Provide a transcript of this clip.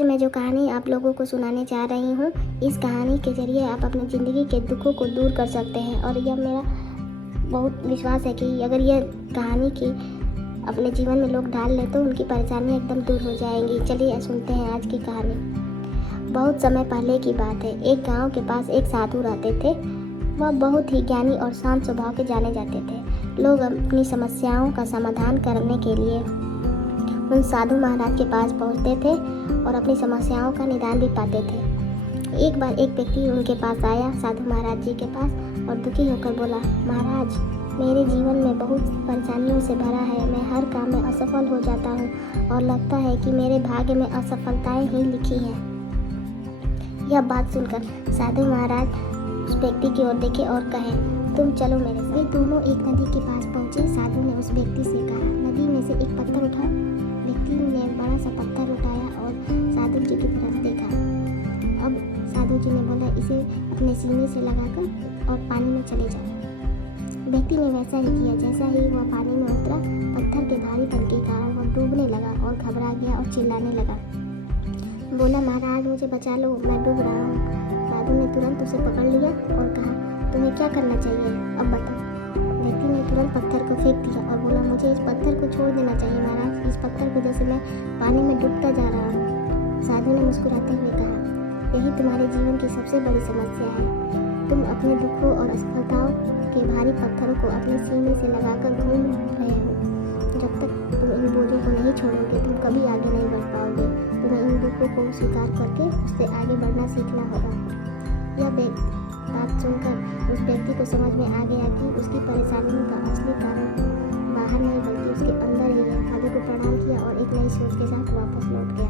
आज मैं जो कहानी आप लोगों को सुनाने जा रही हूँ, इस कहानी के ज़रिए आप अपनी ज़िंदगी के दुखों को दूर कर सकते हैं। और यह मेरा बहुत विश्वास है कि अगर यह कहानी की अपने जीवन में लोग डाल लें तो उनकी परेशानियाँ एकदम दूर हो जाएंगी। चलिए सुनते हैं आज की कहानी। बहुत समय पहले की बात है। एक गांव के पास एक साधु रहते थे। वह बहुत ही ज्ञानी और शांत स्वभाव के जाने जाते थे। लोग अपनी समस्याओं का समाधान करने के लिए उन साधु महाराज के पास पहुंचते थे और अपनी समस्याओं का निदान भी पाते थे। एक बार एक व्यक्ति उनके पास आया, साधु महाराज जी के पास, और दुखी होकर बोला, महाराज, मेरे जीवन में बहुत परेशानियों से भरा है। मैं हर काम में असफल हो जाता हूँ और लगता है कि मेरे भाग्य में असफलताएं ही लिखी हैं। यह बात सुनकर साधु महाराज उस व्यक्ति की ओर देखे और कहे, तुम चलो मेरे साथ। वे दोनों एक नदी के पास पहुँचे। साधु ने उस व्यक्ति से कहा, नदी में से एक पत्थर उठाओ। व्यक्ति ने बड़ा सा पत्थर उठाया और साधु जी की तरफ देखा। अब साधु जी ने बोला, इसे अपने सीने से लगाकर और पानी में चले जाओ। व्यक्ति ने वैसा ही किया। जैसा ही वह पानी में उतरा, पत्थर के भारीपन के कारण वह डूबने लगा और घबरा गया और चिल्लाने लगा। बोला, महाराज, मुझे बचा लो, मैं डूब रहा हूँ। साधु ने तुरंत उसे पकड़ लिया और कहा, तुम्हें क्या करना चाहिए, अब बताओ। व्यक्ति ने तुरंत पत्थर को फेंक दिया और बोला, मुझे इस पत्थर को छोड़ देना चाहिए महाराज। इस पत्थर को जैसे मैं पानी में डूबता जा रहा हूँ। साधु ने मुस्कुराते हुए कहा, यही तुम्हारे जीवन की सबसे बड़ी समस्या है। तुम अपने दुखों और असफलताओं के भारी पत्थरों को अपने सीने से लगाकर घूम रहे हो। जब तक तुम इन बोझों को नहीं छोड़ोगे, तुम कभी आगे नहीं बढ़ पाओगे। तुम्हें इन दुखों को स्वीकार करके उससे आगे बढ़ना सीखना होगा। यह बात सुनकर उस व्यक्ति को समझ में आ गया कि उसकी परेशानियों का असली कारण बाहर नहीं बल्कि उसके अंदर ही है। साधु को प्रणाम किया और एक नई सोच के साथ वापस लौट गया।